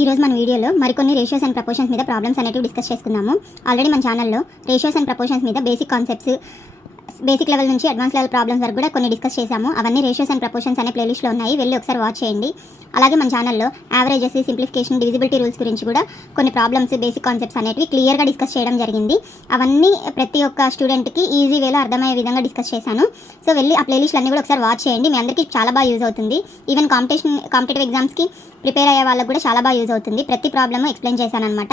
ఈ రోజు మన వీడియోలో మరికొన్ని రేషియోస్ అండ్ ప్రపోర్షన్స్ మీద ప్రాబ్లమ్స్ అనేవి డిస్కస్ చేసుకుందాము. ఆల్రెడీ మన ఛానల్లో రేషియోస్ అండ్ ప్రపోర్షన్స్ మీద బేసిక్ కాన్సెప్ట్స్, బేసిక్ లెవెల్ నుంచి అడ్వాన్స్ లెవెల్ ప్రాబ్లమ్స్ వరకు కూడా కొన్ని డిస్కస్ చేశాము. అవన్నీ రేషియోస్ అండ్ ప్రపోర్షన్స్ అనే ప్లేలిస్ట్లో ఉన్నాయి, వెళ్ళి ఒకసారి వాచ్ చేయండి. అలాగే మన ఛానల్లో యావరేజెస్, సింప్లిఫికేషన్, డివిజిబిలిటీ రూల్స్ గురించి కూడా కొన్ని ప్రాబ్లమ్స్, బేసిక్ కాన్సెప్ట్స్ అనేవి క్లియర్గా డిస్కస్ చేయడం జరిగింది. అవన్నీ ప్రతి ఒక్క స్టూడెంట్కి ఈజీ వేలో అర్థమయ్యే విధంగా డిస్కస్ చేశాను. సో వెళ్ళి ఆ ప్లేలిస్ట్లు అన్నీ కూడా ఒకసారి వాచ్ చేయండి. మీ అందరికీ చాలా బాగా యూజ్ అవుతుంది. ఈవెన్ కాంపిటేటివ్ ఎగ్జామ్స్కి ప్రిపేర్ అయ్యే వాళ్ళకి కూడా చాలా బాగా యూజ్ అవుతుంది. ప్రతి ప్రాబ్లమ్ ఎక్స్ప్లెయిన్ చేశాను అనమాట.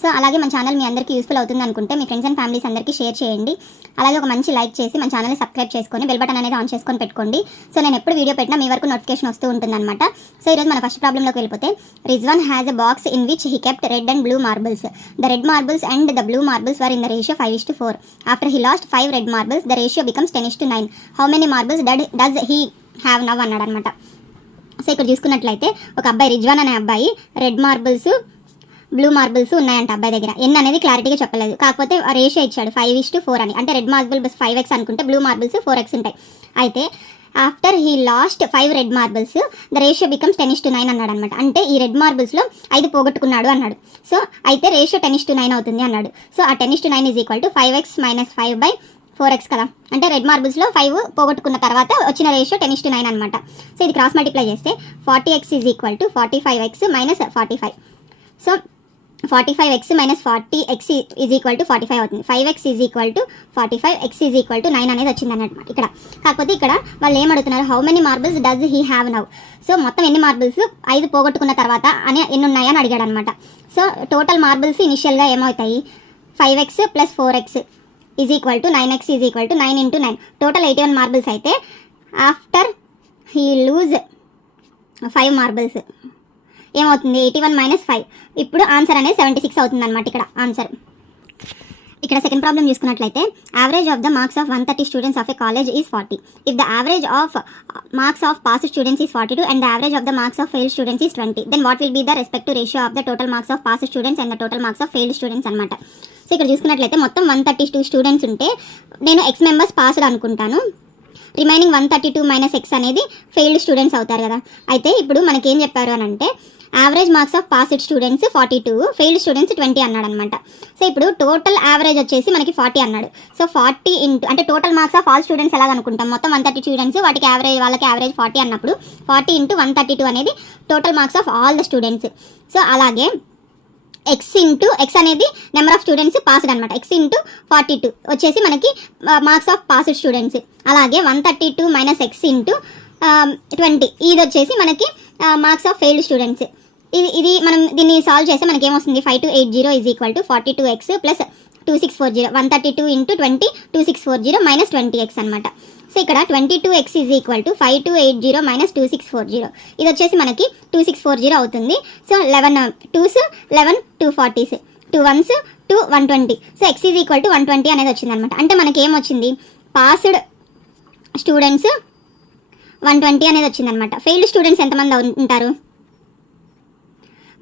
సో అలాగే మన ఛానల్ మీ అందరికీ యూస్ఫుల్ అవుతుంది అనుకుంటే మీ ఫ్రెండ్స్ అండ్ ఫ్యామిలీస్ అందరికీ షేర్ చేయండి. అలాగే ఒక మంచి లైక్ చేసి మన ఛానల్ని సబ్స్క్రైబ్ చేసుకొని బెల్ బటన్ అనేది ఆన్ చేసుకొని పెట్టుకోండి. సో నేను ఎప్పుడు వీడియో పెట్టినా మీ వరకు నోటిఫికేషన్ వస్తూ ఉంటుందన్నమాట. సో ఈరోజు మన ఫస్ట్ ప్రాబ్లంలోకి వెళ్ళిపోతే, Rizwan has a box in which he kept red and blue marbles. The red marbles and the blue marbles were in the ratio 5:4. After he lost 5 red marbles the ratio becomes 10:9. How many marbles does he have now అన్నాడు అనమాట. So ఇక్కడ చూసుకున్నట్లయితే ఒక అబ్బాయి, రిజ్వాన్ అనే అబ్బాయి, red marbles, blue marbles ఉన్నాయంట అబ్బాయి దగ్గర. ఎన్ని అనేది క్లారిటీగా చెప్పలేదు, కాకపోతే రేషియో ఇచ్చాడు 5:4 అని. అంటే రెడ్ మార్బుల్స్ 5x అనుకుంటే బ్లూ మార్బుల్స్ 4x ఉంటాయి. అయితే after he lost 5 red marbles the ratio becomes 10:9 అన్నాడు అనమాట. అంటే ఈ రెడ్ మార్బుల్స్లో 5 పోగొట్టుకున్నాడు అన్నాడు. సో అయితే రేషియో 10:9 అవుతుంది అన్నాడు. సో ఆ 10:9 is equal to 5x - 5/4x కదా. అంటే రెడ్ మార్బుల్స్లో 5 పోగొట్టుకున్న తర్వాత వచ్చిన రేషియో 10:9 అనమాట. సో ఇది క్రాస్ మల్టిప్లై చేస్తే 40x is equal to 45x - 45. So 45x - 40x is equal to 45 అవుతుంది. 5x is equal to 45, x is equal to 9 అనేది వచ్చింది అన్నమాట ఇక్కడ. కాకపోతే ఇక్కడ వాళ్ళు ఏం అడుగుతున్నారు, how many marbles does he have now. So మొత్తం ఎన్ని మార్బుల్స్ 5 పోగొట్టుకున్న తర్వాత అని ఎన్ని ఉన్నాయని అడిగాడు అనమాట. సో టోటల్ మార్బుల్స్ ఇనిషియల్గా ఏమవుతాయి, 5x + 4x is equal to 9x is equal to 9 × 9. Total 81 marbles అయితే ఆఫ్టర్ హీ లూజ్ 5 మార్బుల్స్ ఏమవుతుంది, 81 - 5. ఇప్పుడు ఆన్సర్ అనేది 76 అవుతుంది అనమాట ఇక్కడ ఆన్సర్. ఇక్కడ సెకండ్ ప్రాబ్లం చూసుకున్నట్లయితే, average of the marks of 130 students of a college is 40. If the average of marks of pass students is 42 and the average of the marks of fail students is 20, then what will be the respective ratio of the total marks of pass students and the total marks of fail students అనమాట. So ఇక్కడ చూసుకున్నట్లయితే మొత్తం 132 students ఉంటే నేను x members passed అనుకుంటాను, remaining 132 - x అనేది failed students అవుతారు కదా. అయితే ఇప్పుడు మనకి ఏం చెప్పారు అని అంటే, average marks of passed students 42, failed students 20 అన్నాడు అనమాట. సో ఇప్పుడు టోటల్ యావరేజ్ వచ్చేసి మనకి 40 అన్నాడు. సో 40 అంటే total marks of all students ఎలాగ అనుకుంటాం, మొత్తం 130 స్టూడెంట్స్, వాళ్ళకి యావరేజ్ 40 అన్నప్పుడు 40 × 132 అనేది total marks of all the students. So అలాగే x అనేది నెంబర్ ఆఫ్ స్టూడెంట్స్ పాస్డ్ అనమాట. x × 42 వచ్చేసి మనకి మార్క్స్ ఆఫ్ పాస్డ్ స్టూడెంట్స్. అలాగే 132 - x × 20 ఇది వచ్చేసి మనకి మార్క్స్ ఆఫ్ ఫెయిల్డ్ స్టూడెంట్స్. ఇది మనం దీన్ని సాల్వ్ చేస్తే మనకి ఏమొస్తుంది, 5280 is equal to 42x + 2640. 132 × 20 2640 - 20x అనమాట. సో ఇక్కడ 22x ఈజ్ ఈక్వల్ టు 5280 - 2640. ఇది వచ్చేసి మనకి 2640 అవుతుంది. So 11 2s 11 240s 2 1s 2 120. So x is equal to 120 అనేది వచ్చింది అనమాట. అంటే మనకి ఏమొచ్చింది, పాస్డ్ స్టూడెంట్స్ 120 అనేది వచ్చింది అనమాట. ఫెయిల్డ్ స్టూడెంట్స్ ఎంతమంది ఉంటారు,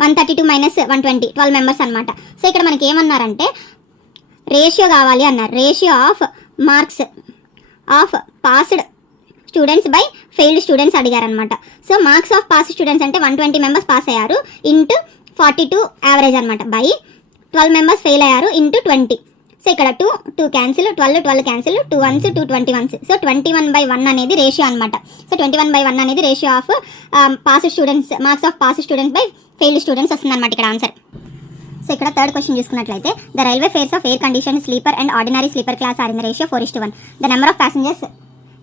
132 - 120 12 మెంబర్స్ అనమాట. సో ఇక్కడ మనకి ఏమన్నారంటే రేషియో కావాలి అన్నారు, ratio of marks of passed students by failed students అడిగారనమాట. So marks of pass students అంటే 120 పాస్ అయ్యారు ఇంటూ 42 యావరేజ్ అనమాట, బై 12 మెంబర్స్ ఫెయిల్ అయ్యారు ఇంటూ 20. సో ఇక్కడ 2 cancel, 12 cancel, 2 1s 2 21s. So 21/1 అనేది రేషియో అనమాట. సో 21/1 అనేది ratio of pass students, marks of pass students by failed students వస్తుంది అనమాట ఇక్కడ ఆన్సర్. సో ఇక్కడ థర్డ్ క్వశ్చన్ చూసుకున్నట్లయితే, the railway fares of air condition sleeper and ordinary sleeper class are in the ratio 4:1. The number of passengers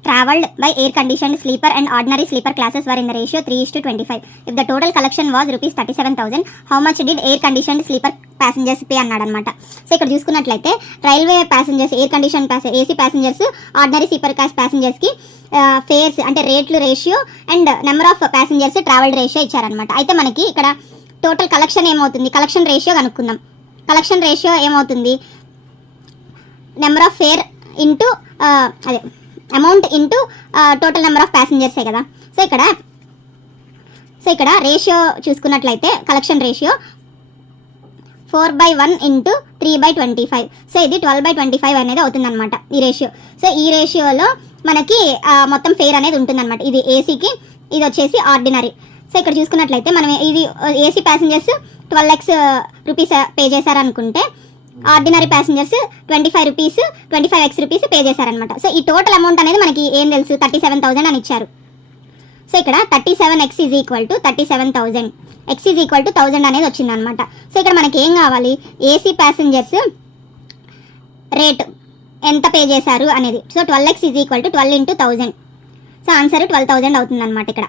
traveled by air conditioned sleeper and ordinary sleeper classes were in the ratio 3:25. If the total collection was rupees 37,000, how much did air conditioned sleeper passengers pay అన్నాడు అనమాట. So ఇక్కడ చూసుకున్నట్లయితే railway passengers, air condition AC passengers, ordinary sleeper class ప్యాసింజర్స్కి fares అంటే రేట్లు ratio and number of passengers travelled ratio ఇచ్చారనమాట. అయితే మనకి ఇక్కడ టోటల్ కలెక్షన్ ఏమవుతుంది, కలెక్షన్ రేషియో కనుక్కుందాం. కలెక్షన్ రేషియో ఏమవుతుంది, నెంబర్ ఆఫ్ ఫేర్ ఇంటూ అదే amount into total number of ప్యాసింజర్సే కదా. సో ఇక్కడ రేషియో చూసుకున్నట్లయితే కలెక్షన్ రేషియో 4/1 × 3/25. సో ఇది 12/25 అనేది అవుతుంది అనమాట ఈ రేషియో. సో ఈ రేషియోలో మనకి మొత్తం ఫేర్ అనేది ఉంటుంది అనమాట. ఇది ఏసీకి, ఇది వచ్చేసి ఆర్డినరీ. సో ఇక్కడ చూసుకున్నట్లయితే మనం ఇది AC passengers 12 lakhs rupees pay చేశారనుకుంటే ordinary passengers 25 rupees 25 lakhs rupees pay చేశారనమాట. సో ఈ టోటల్ అమౌంట్ అనేది మనకి ఏం తెలుసు 37,000 అని ఇచ్చారు. సో ఇక్కడ 37x is equal to 37,000, x is equal to 1000 అనేది వచ్చిందనమాట. సో ఇక్కడ మనకి ఏం కావాలి, ఏసీ ప్యాసింజర్స్ రేట్ ఎంత పే చేశారు అనేది. So 12x is equal to 12 into 1000. So answer 12,000 అవుతుంది అనమాట ఇక్కడ.